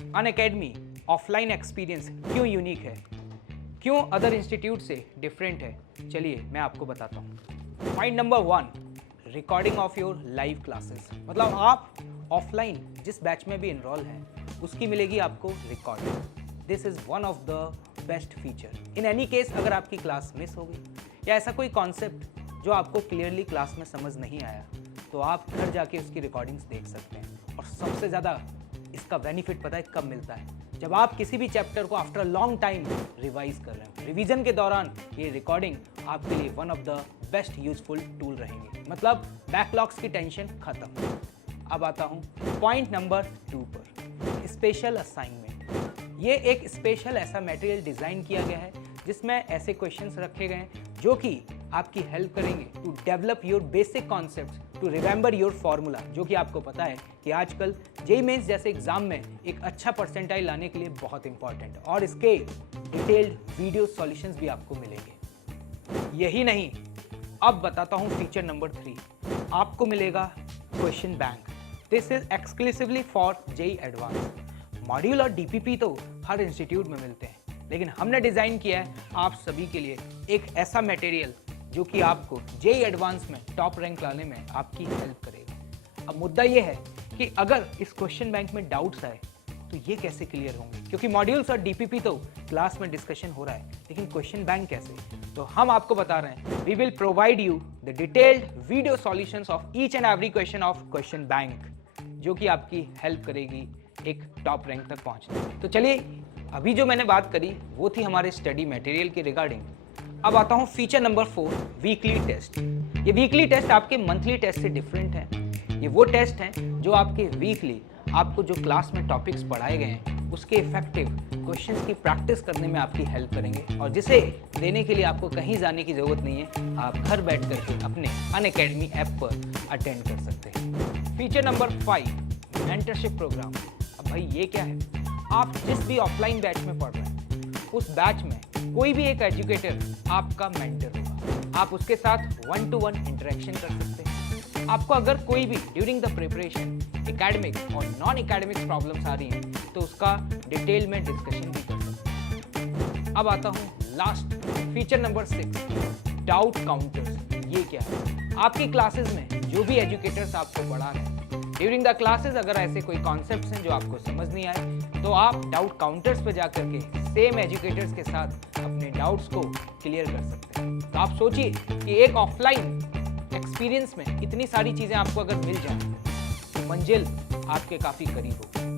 Unacademy offline experience क्यों unique है, क्यों अदर इंस्टीट्यूट से डिफरेंट है, चलिए मैं आपको बताता हूँ। Point number 1, recording of your live classes. मतलब आप ऑफलाइन जिस बैच में भी इनरोल हैं उसकी मिलेगी आपको recording. This is one of the best feature. In any case अगर आपकी क्लास मिस हो गई या ऐसा कोई कॉन्सेप्ट जो आपको क्लियरली क्लास में समझ नहीं आया, तो आप घर जाके उसकी रिकॉर्डिंग्स देख सकते हैं। और सबसे ज़्यादा इसका बेनिफिट पता है कब मिलता है? जब आप किसी भी चैप्टर को आफ्टर लॉन्ग टाइम रिवाइज कर रहे हैं। रिवीजन के दौरान ये रिकॉर्डिंग आपके लिए one of the best useful tool रहेंगे। मतलब बैकलॉग्स की टेंशन खत्म। अब आता हूँ पॉइंट नंबर 2 पर, स्पेशल असाइनमेंट। ये एक स्पेशल ऐसा मटेरियल डिज़ाइन किया गया है जिसमें ऐसे क्वेश्चंस रखे गए हैं जो कि आपकी हेल्प करेंगे to develop your basic concepts, to remember your formula. जो कि आपको पता है कि आजकल जेईई मेंस जैसे एग्जाम में एक अच्छा परसेंटाइल लाने के लिए बहुत इंपॉर्टेंट है। और इसके डिटेल्ड वीडियो सॉल्यूशंस भी आपको मिलेंगे। यही नहीं, अब बताता हूँ फीचर नंबर 3। आपको मिलेगा question bank. This is exclusively for JEE advance. Module और डीपीपी तो हर इंस्टीट्यूट में मिलते हैं, लेकिन हमने डिज़ाइन किया है आप सभी के लिए एक ऐसा मटेरियल जो कि आपको जेईई एडवांस में टॉप रैंक लाने में आपकी हेल्प करेगा। अब मुद्दा ये है कि अगर इस क्वेश्चन बैंक में डाउट्स आए तो ये कैसे क्लियर होंगे, क्योंकि मॉड्यूल्स और डीपीपी तो क्लास में डिस्कशन हो रहा है, लेकिन क्वेश्चन बैंक कैसे? तो हम आपको बता रहे हैं, we will provide you the detailed video solutions of each and every question of question bank, जो कि आपकी हेल्प करेगी एक टॉप रैंक तक पहुंचने में। तो चलिए, अभी जो मैंने बात करी वो थी हमारे स्टडी मटेरियल के रिगार्डिंग। अब आता हूँ फीचर नंबर 4, वीकली टेस्ट। ये वीकली टेस्ट आपके मंथली टेस्ट से डिफरेंट है। ये वो टेस्ट हैं जो आपके वीकली आपको जो क्लास में टॉपिक्स पढ़ाए गए हैं उसके इफेक्टिव क्वेश्चंस की प्रैक्टिस करने में आपकी हेल्प करेंगे, और जिसे देने के लिए आपको कहीं जाने की ज़रूरत नहीं है। आप घर बैठ करके अपने अनअकैडमी ऐप पर अटेंड कर सकते हैं। Feature number 5, mentorship programme. अब भाई ये क्या है? आप जिस भी ऑफलाइन बैच में पढ़ रहे हैं उस बैच में कोई भी एक एजुकेटर आपका मेंटर होगा। आप उसके साथ 1-to-1 इंटरेक्शन कर सकते हैं। आपको अगर कोई भी ड्यूरिंग द प्रिपरेशन एकेडमिक और नॉन एकेडमिक प्रॉब्लम्स आ रही हैं तो उसका डिटेल में डिस्कशन भी कर सकते हैं। अब आता हूँ last feature number 6, doubt counters. ये क्या है? आपकी क्लासेस में जो भी एजुकेटर्स आपको पढ़ा रहे हैं, ड्यूरिंग द क्लासेस अगर ऐसे कोई कॉन्सेप्ट्स हैं जो आपको समझ नहीं आए तो आप डाउट काउंटर्स पर जाकर के सेम एजुकेटर्स के साथ अपने डाउट्स को क्लियर कर सकते हैं। तो आप सोचिए कि एक ऑफलाइन एक्सपीरियंस में इतनी सारी चीज़ें आपको अगर मिल जाए तो मंजिल आपके काफ़ी करीब होगी।